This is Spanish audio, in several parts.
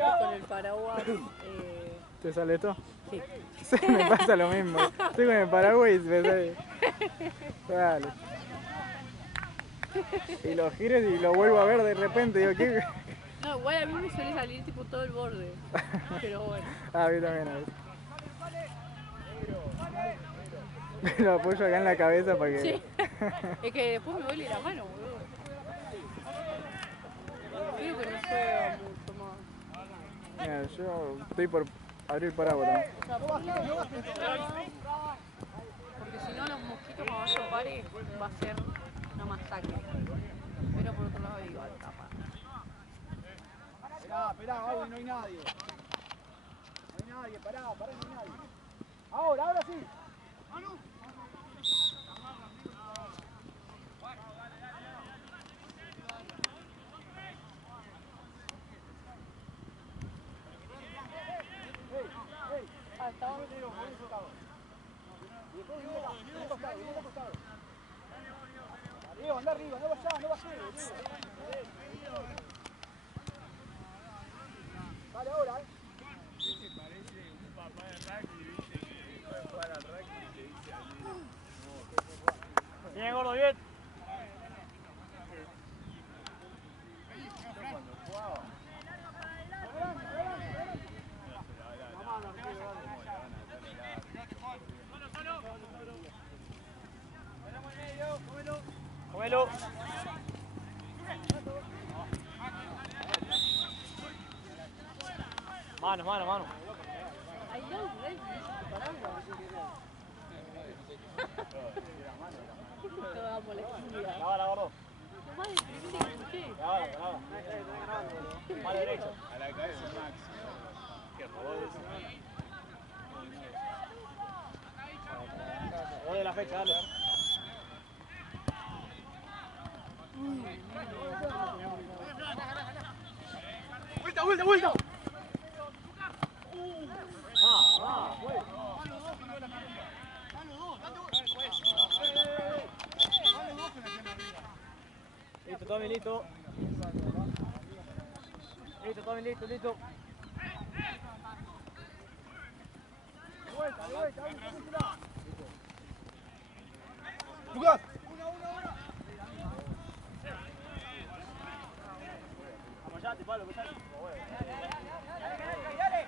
con el paraguas. ¿Te sale todo? Sí. Sí, me pasa lo mismo. Estoy con el paraguas y me sale. Dale. Y lo giro y lo vuelvo a ver de repente. Digo, ¿qué? No, igual a mí me suele salir tipo todo el borde. Pero bueno. Ah, a mí también a veces. Lo apoyo acá en la cabeza para que... Sí. Es que después me duele la mano, boludo. Creo que no juega mucho más. Mira, yo estoy por abrir el paraguas también. O sea, porque si no los mosquitos cuando yo pare va a ser una masacre. Pero por otro lado igual capaz. Esperá, Gaby, no hay nadie. No hay nadie, pará, no hay nadie. Ahora sí. Anda arriba, no vayas, no bajé. Dale ahora, Este parece un papá de rugby, ¿viste? Que puede jugar al rugby y le dice al niño. Bien, gordo, bien. Cuando jugaba. Cómelo. Mano. Ay, no, paraguas. Toda molestia. Lávala, gordo. Lo más deprimente que escuché. Lávala. Mano derecho. A la cabeza Max. Que robó de ese. Gol de la fecha, dale. ¡Vuelta! Listo, Tommy, listo. Listo. De vuelta. Lucas. Apoyate, Pablo, que sale. Dale.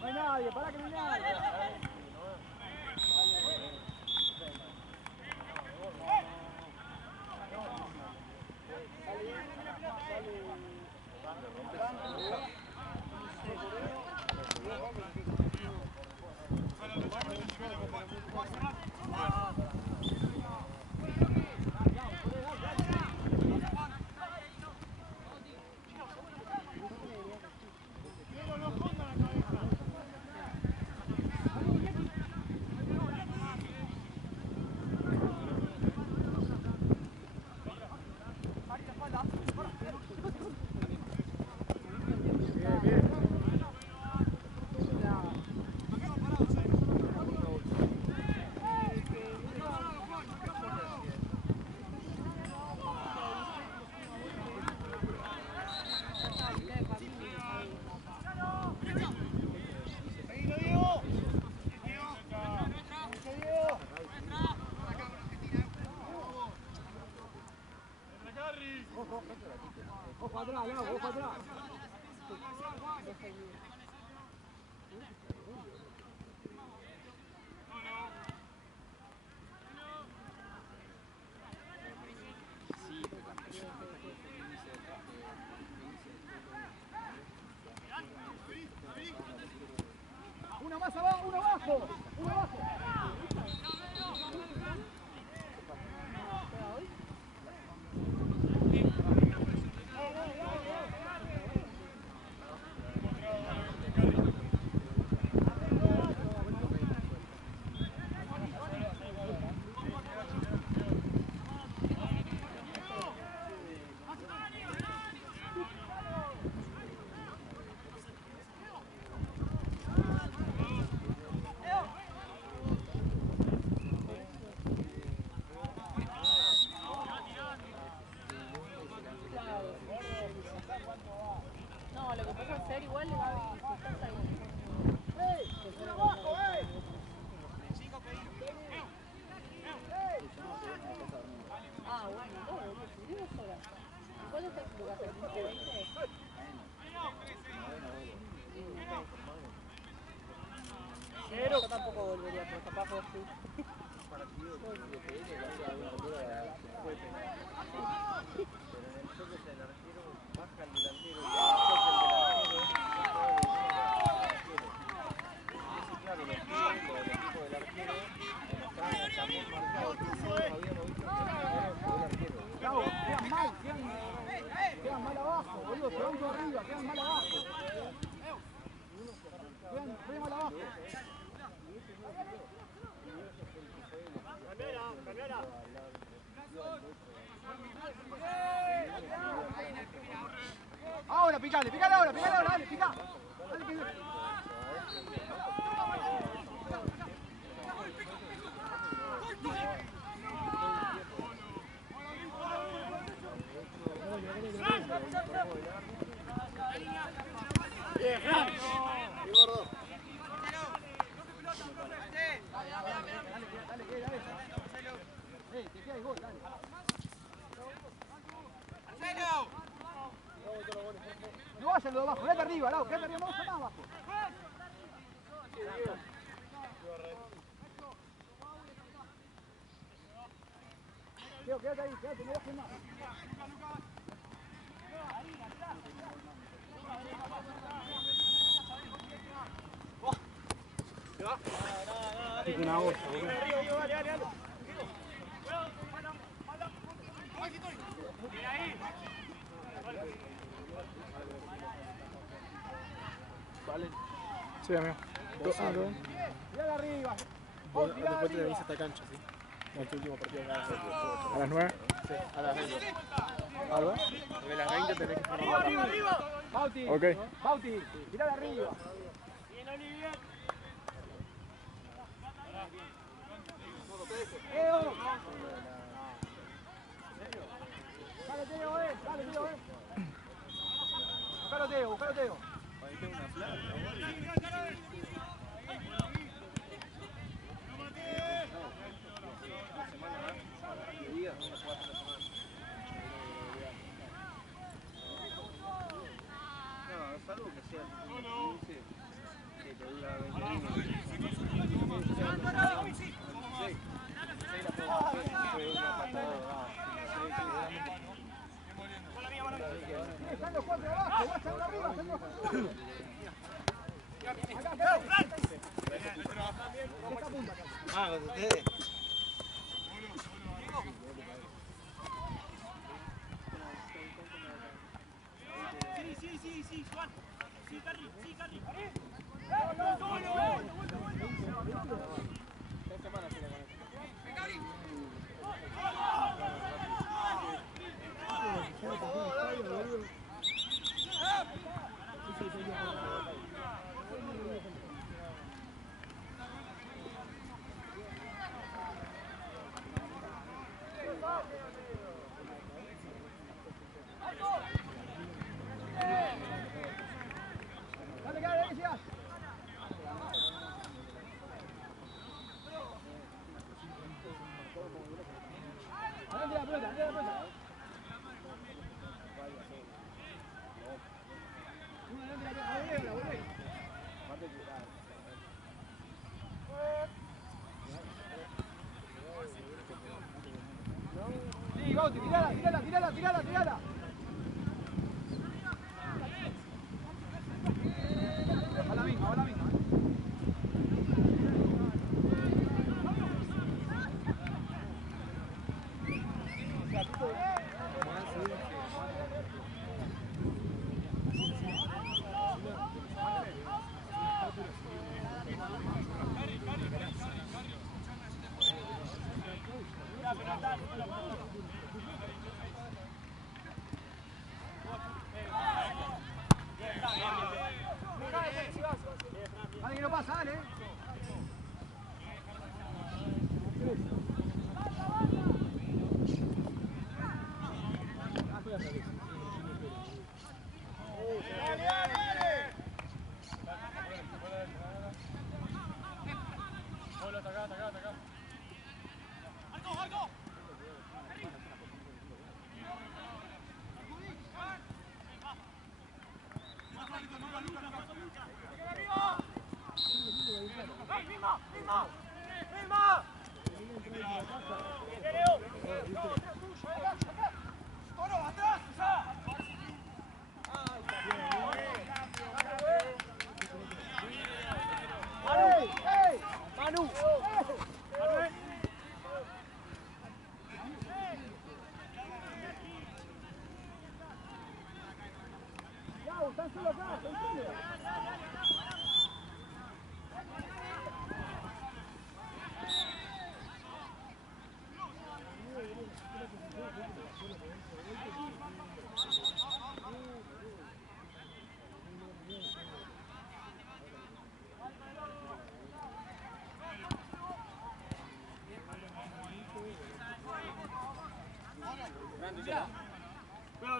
No hay nadie, pará que no hay nadie. Ojo atrás, ojo atrás. abajo! ¡Uno abajo! No, lo que pasa es ser igual le va a ir. ¡Uno abajo, Ah, bueno, no, boludo, subí 2 horas. ¿Cuál es el lugar? ¿El 15-20? Yo tampoco volvería, pero capaz vos sí. Bravo, quedan mal abajo, boludo, segundo arriba, quedan mal abajo. Quedan mal abajo. Cambiala. Ahora, picale ahora, dale, pica. Dale, pica. Bien, Fran. Y gordo. Dale. Que quede gol, dale. No vayan los de abajo, quédate arriba, Lau, quédate arriba, no vayan más abajo. Teo, quédate ahí, no bajes más. Es una bolsa, boludo. Vale. Sí, amigo. Mirá arriba. Después te avisa esta cancha, ¿sí? Este último partido de ¿A las 9? Sí, a las 20. ¿Alba? Porque a las 20 tenés que estar Arriba. Bauti. Ok. Bauti, mirá de arriba. Eo. Dale, Teo, dale, Teo, Buscalo, Teo. Están los 4 abajo, vayan arriba, están los 4. Ah, con ustedes. Sí, Juan. Sí, Carri. Sí, Bauti, tirala. A la misma.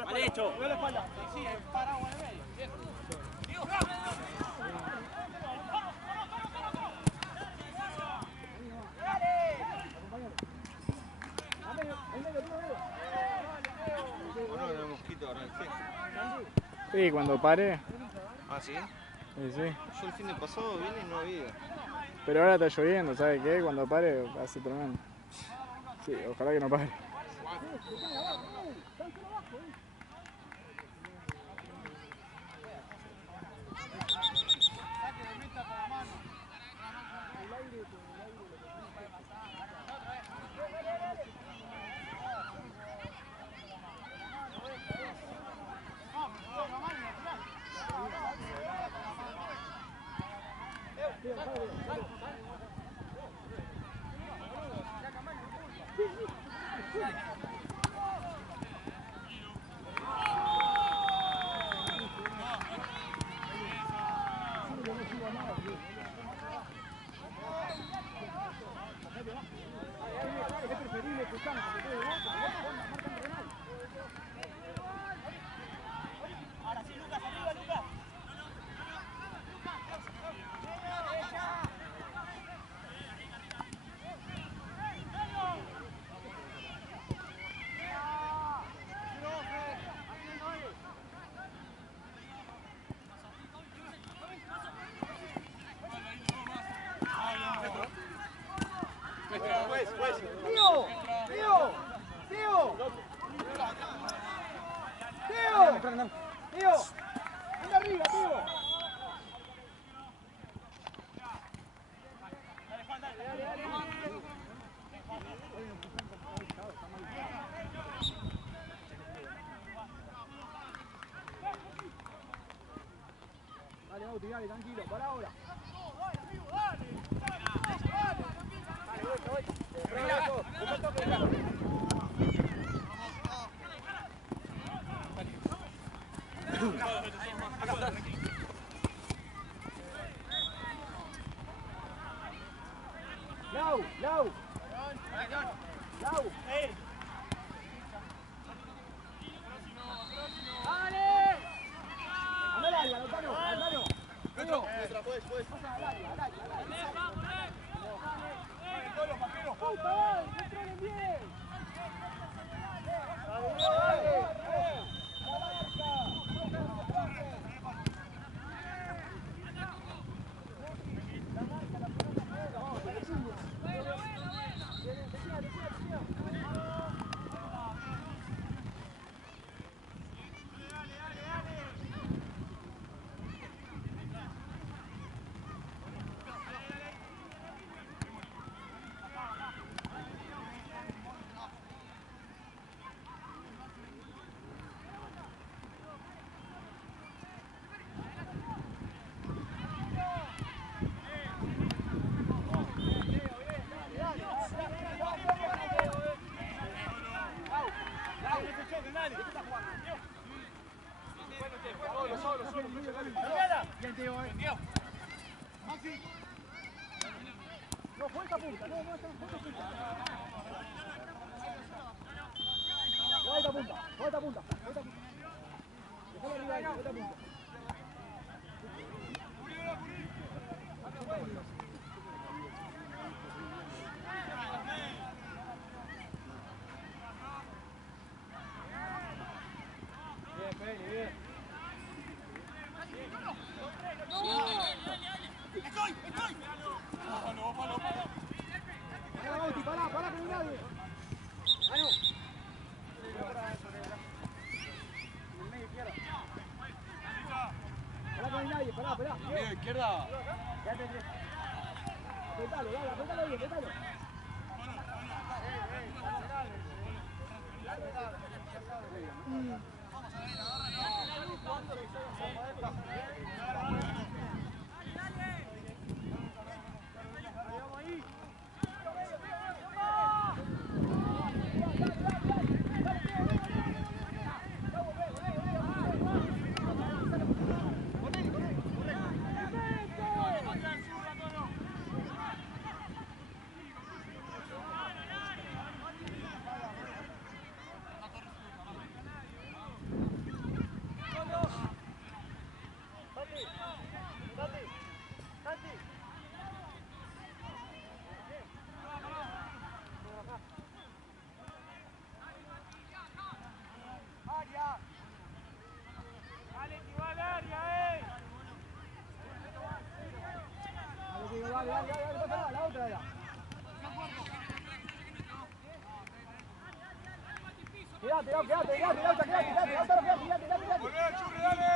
Mal hecho. Veo la espalda. Sí, parado en el medio. Sí, cuando pare. ¿Ah, sí? Sí, sí. Yo el fin de pasado vine y no había. Pero ahora está lloviendo, ¿sabes qué? Cuando pare hace tremendo. Sí, ojalá que no pare. Dale, tranquilo, para ahora. Lau, Lau. Lau. ¡Dale! ¡Anda al área, Lautaro! ¡Lautaro! Puedes. Pasa al área, al área. ¡Todos los vaqueros! ¡Puta! ¡Controlen bien! No, fue esta punta, no, esta punta. Fue esta punta. Dejale arriba ahí, esta punta. Bien, Feli, bien. Pará, que no hay nadie. Ah, no. En el medio izquierda. Pará, que no hay nadie, pará. Medio izquierda. Quédate tres. Apretalo, dale, apretalo bien, apretalo. Dale, la otra era. Quédate. ¡Volvé, Churri, dale!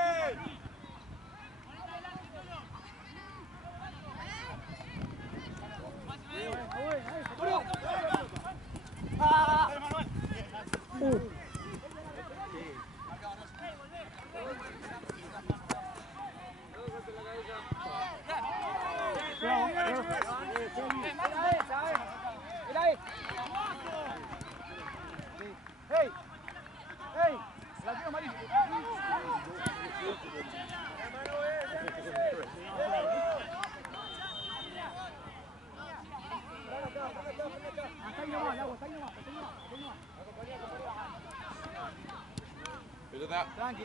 ¡Ey! ¡La tiro amarillo! Hasta ahí nomás, Lago, hasta ahí nomás. Pelota. Tranqui.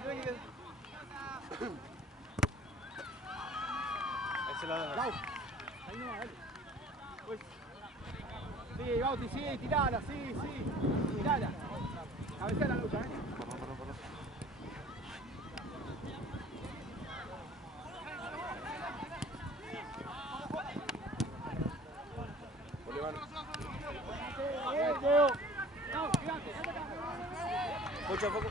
Ese lado. Lau, ahí nomás, dale. Pues. Sí, Bauti, sí, tirala, sí. Tirala. Cabecea la lucha, Bien, Teo. No, fíjate. Mucho foco.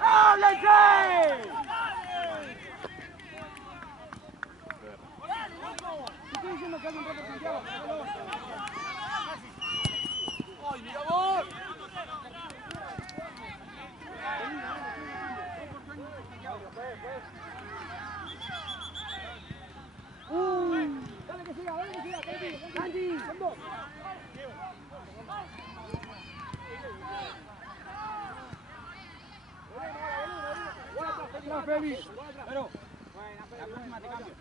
¡Háblense! Estoy diciendo que alguien trata Santiago. ¡Ay, mira vos! Dale que siga, Candy, con vos. Feli. Pero, la próxima te cambio.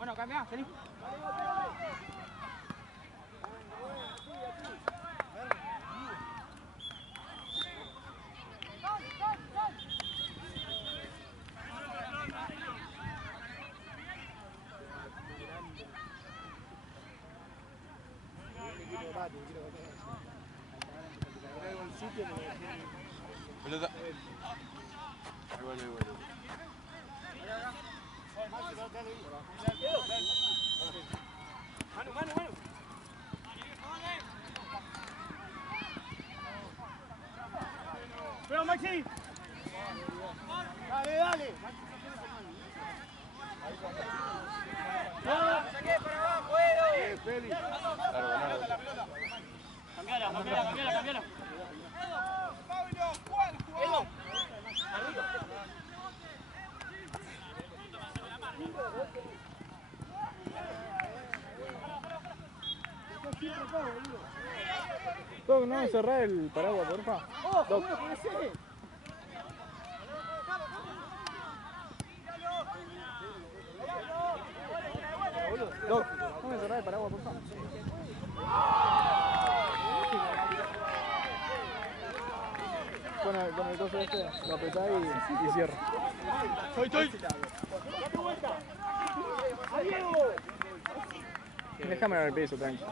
Bueno, cambia, salí. Pelota. Ahí vuelve, ahí vuelve. Manu, Manu, Manu. Pero Maxi. Dale, dale. Saqué para abajo, Feli. Largo, largo. Cambiala, cambiala, cambiala, cambiala. Pablo, Doc, no cerrá el paraguas, porfa. Doc. Doc, no me cerrá el paraguas, porfa. Con el coso este, lo apretá y cierra. Estoy. Déjame en el piso, tranqui.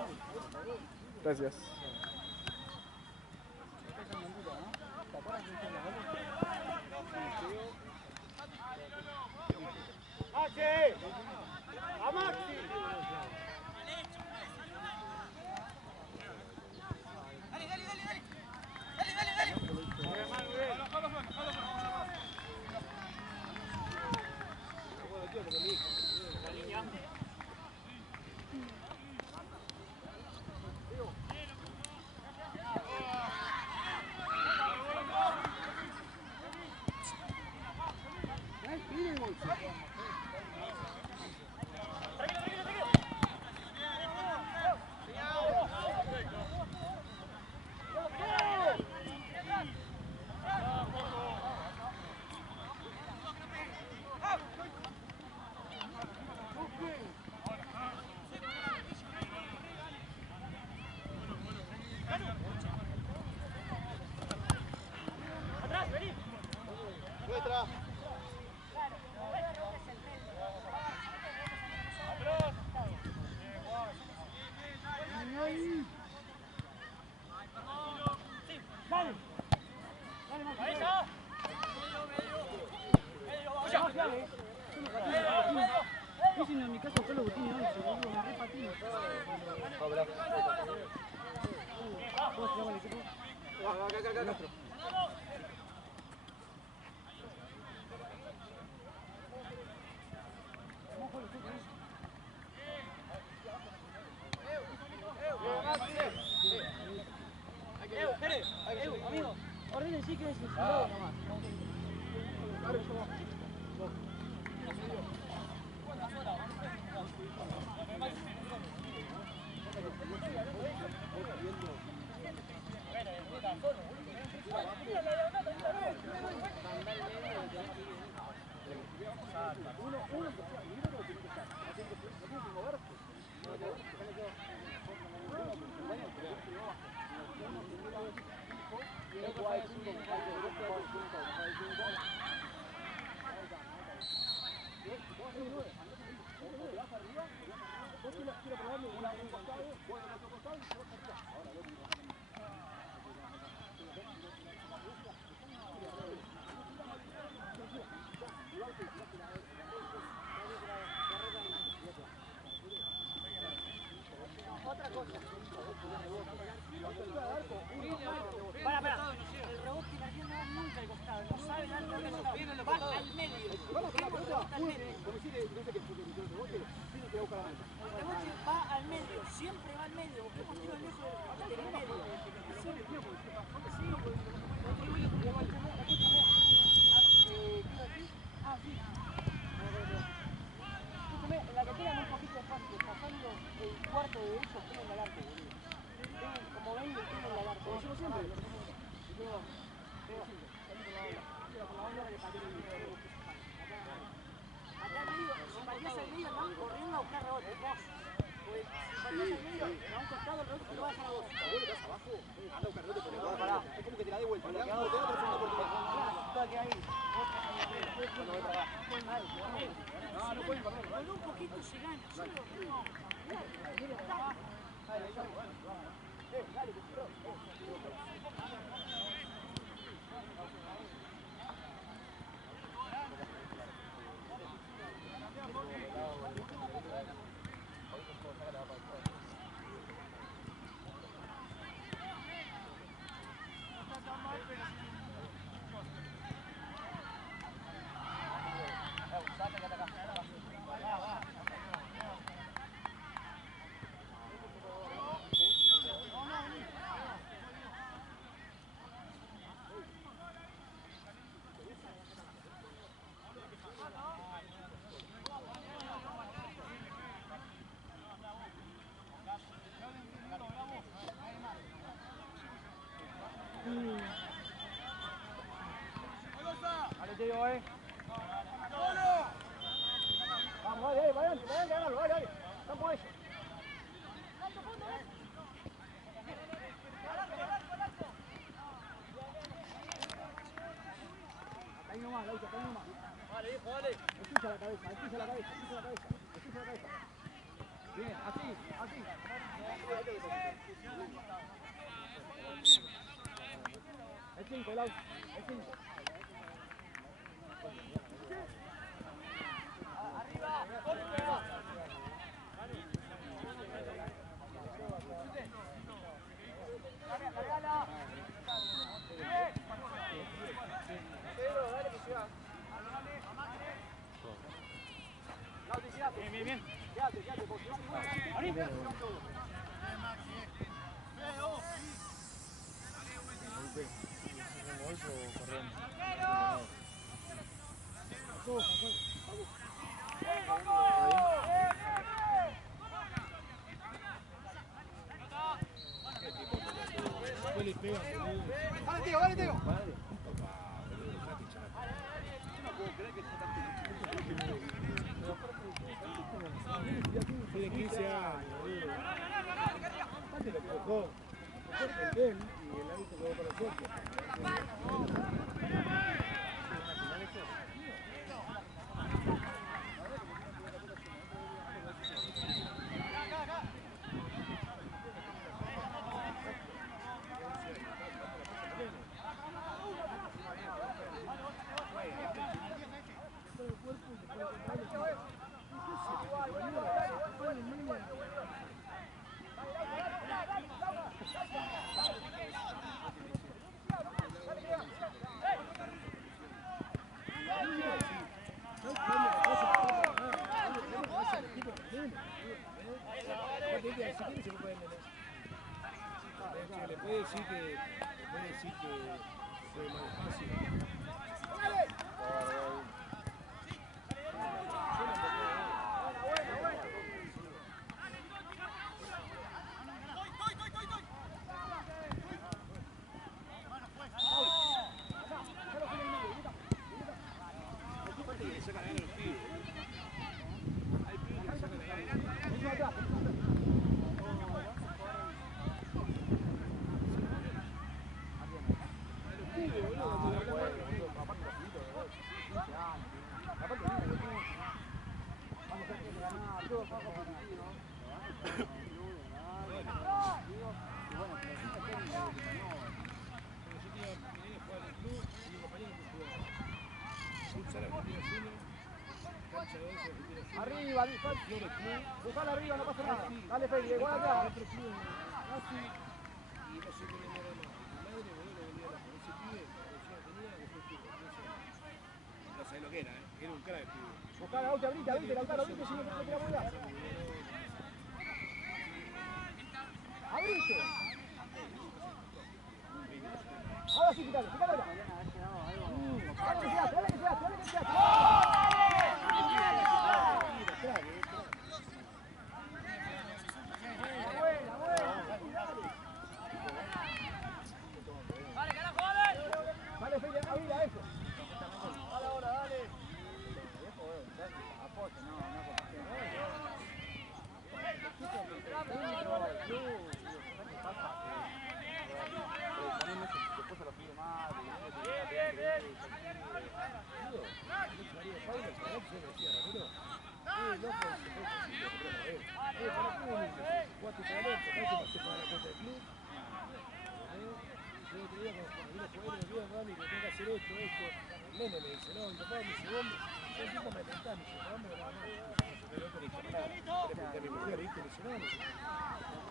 Gracias. ¡Maxi! ¡A Maxi! En mi caso, solo Botini 11, boludo, me repatino. ¿Cómo se llama el equipo? Acá. Amigo, ordenen sí que es el lado nomás. Para. El rebote que no va nunca al costado, no sabe dar nunca al costado. Va al medio. Vamos a rebote al medio. El rebote va al medio, siempre va al medio. Busquemos tiros lejos del medio. Escúchame, en la que quedan un poquito de espacio, pasando el cuarto de ellos, tienen el arco, boludo. Como ven, tienen el arco. Lo decimos siempre. Acá medio, salías al medio, andás corriendo a buscar rebote, vos. Pues, cuando vas al medio, a un costado, el rebote te lo vas a la voz. ¿Vos le das abajo? Anda a buscar rebote, pero no, pará. Es como que te la dé vuelta. Le das un boteo, otra segunda oportunidad. Todo que ahí. No, no pueden correr. Con un poquito se gana, solo. Dale, que tiró. Te digo, vamos, dale, vayan, ganarlo, dale. Estamos a eso. Acá ahí nomás, Laucha, acá ahí nomás. Vale, hijo, dale. Escucha la cabeza, escucha la cabeza, escucha la cabeza, escucha la cabeza. Bien, así, así. El 5, Laucha, el 5. Bien, bien. Quédate, porque Vale, tío, vale, tío. Tiene 15 años, boludo. Aparte lo empujó. El él y el árbitro quedó para nosotros. Le puede decir que fue más fácil. Arriba, buscala arriba, no pasa nada. Dale, Feli, igual acá. No sabés lo que era, era un crack. Buscala, Laucha, abrite, Lautaro, abrite, si no te tira muy bien. ¡Abrite! Ahora sí, quítale ahora. Dale que se hace, dale que se hace, dale que se hace. Dale, Fede, abrir a eso. Dale ahora, dale. Apoyo, no. Después se lo pide más. Nene me dice, no, mi papá me dice, hombre, yo el tipo me tentás, me dice, hombre, no, pero no te dijo nada. Le pregunté a mi mujer, ¿viste? Me dice, no, me dice,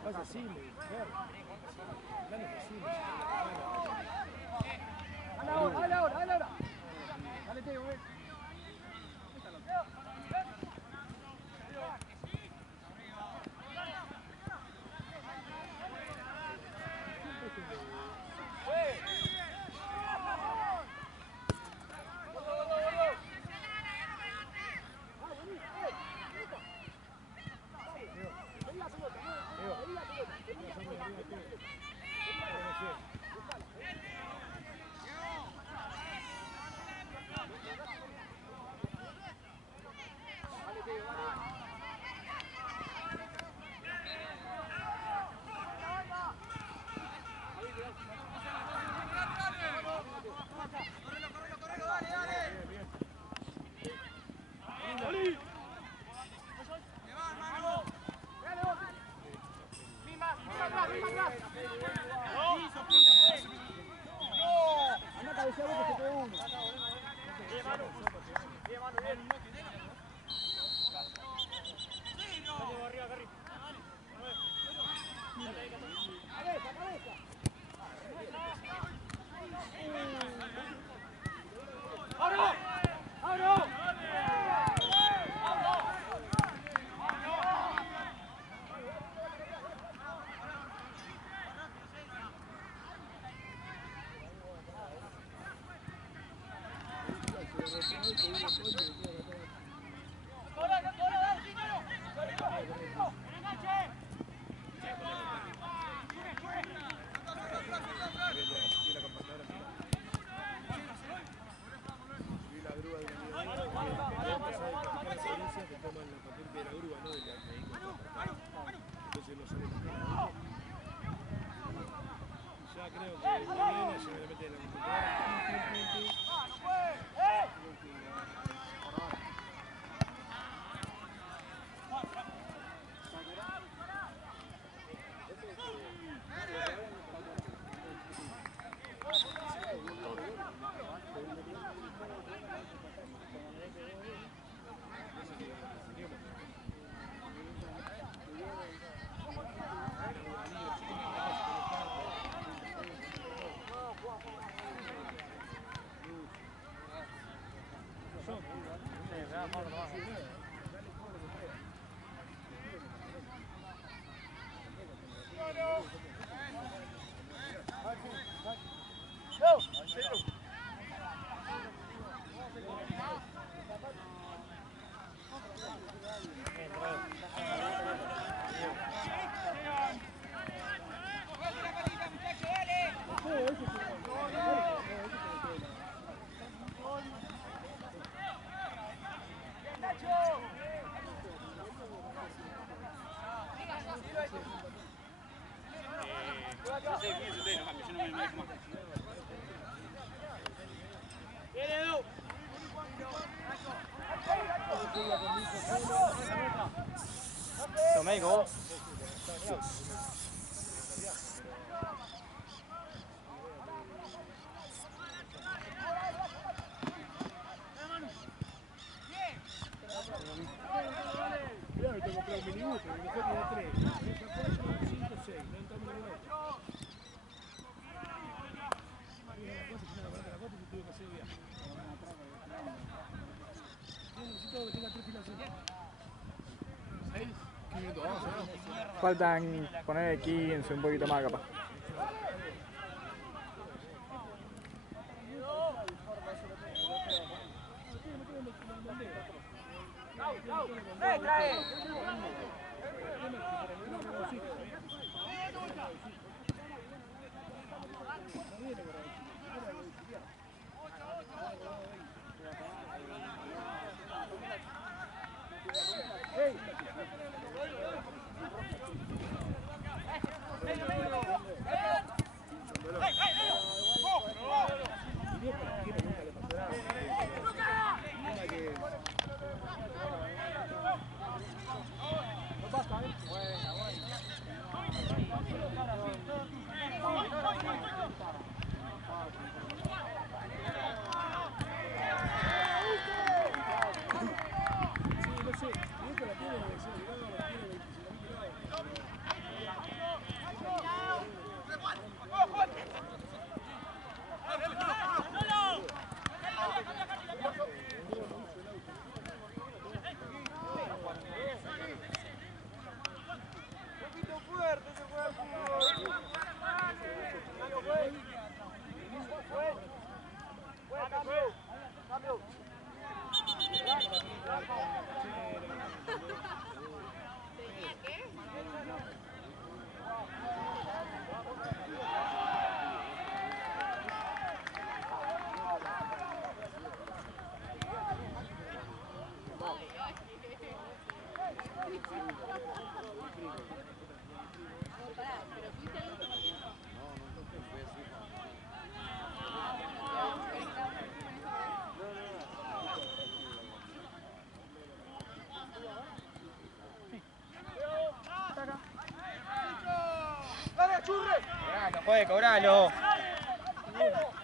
vas así, me dice, claro. Dale que sí, me dice, Dale ahora, dale ahora, dale ahora. Dale, Teo, ven. México. Claro, te compré un minibús, pero después tiene 3, 4, 5, 6, no entramos en ninguna. Tuve que hacer el viaje. Necesito que tenga 3 filas. 6. ¿Qué minutos vamos a ver? Faltan poner 15, un poquito más capaz. ¡Trae! pero fuiste al otro partido. ¡Dale, churre! Cobralo, juegue, cobralo. ¡Síguelo!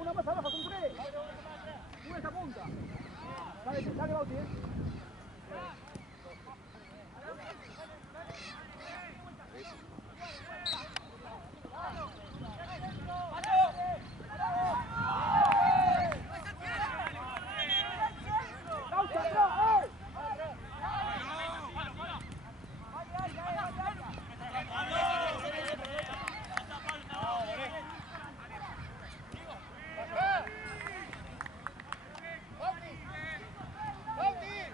Una más abajo, con tres. Sube esa punta. Dale, Bauti, ¡Bauti!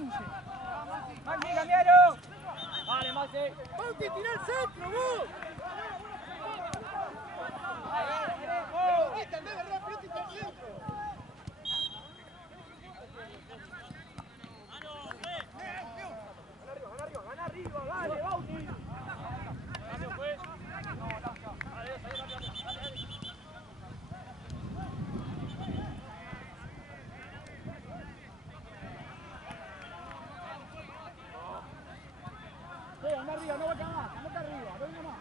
15. Maxi, cambialo. Vale, Maxi. Bauti, tirá el centro, vos. Bauti, andá a agarrar pelotita al centro. Gana arriba, dale, Bauti. Sí, anda arriba, no vaca más, anda acá arriba, venga más.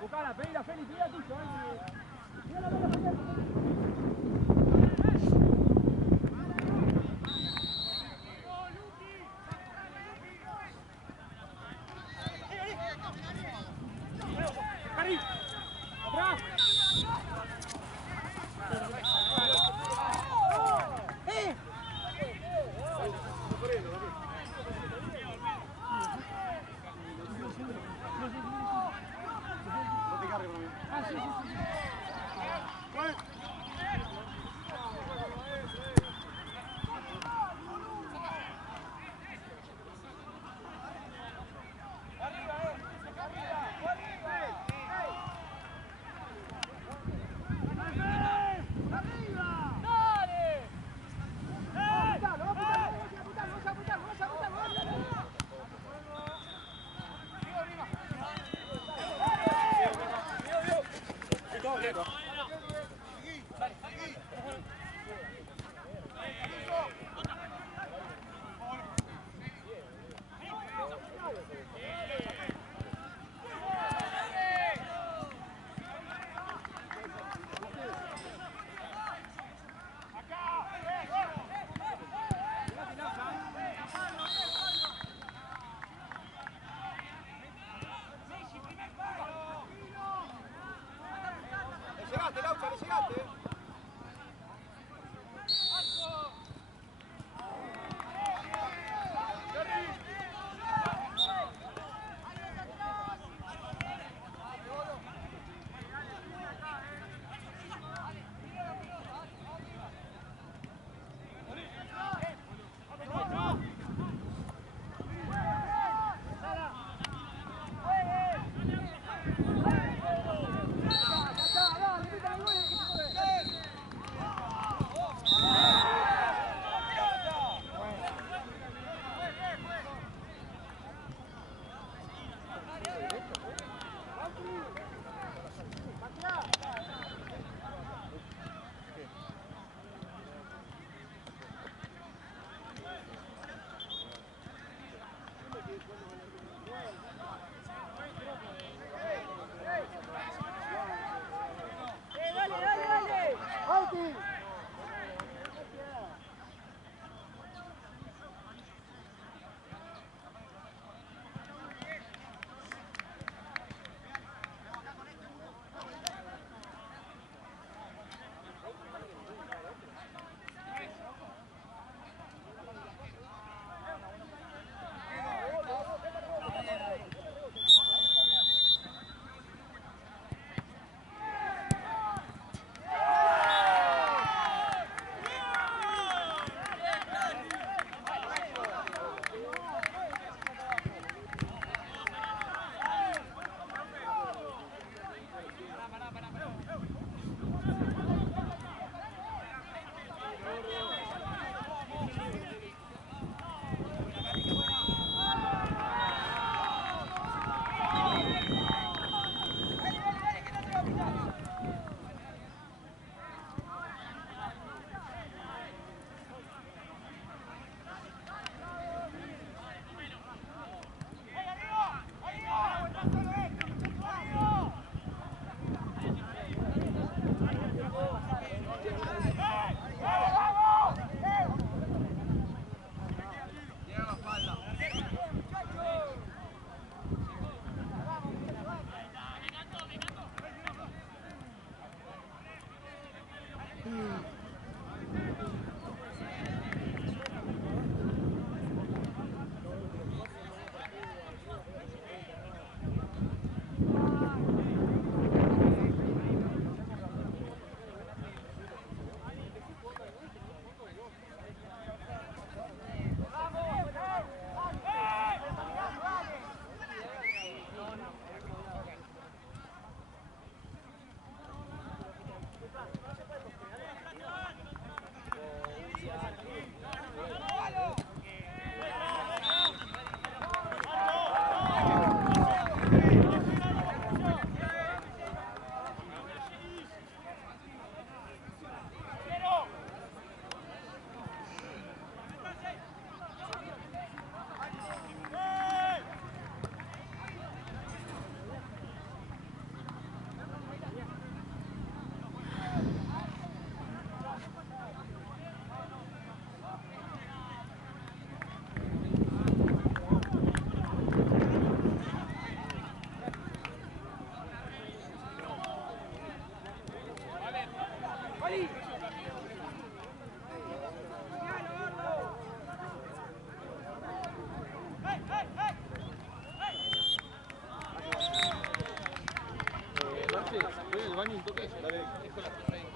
Buscala, pedila, Feli, pedila tuyo, Mírala, mírala, Cari, atrás. Voy al baño un toque. Dale, dejo la cosa ahí.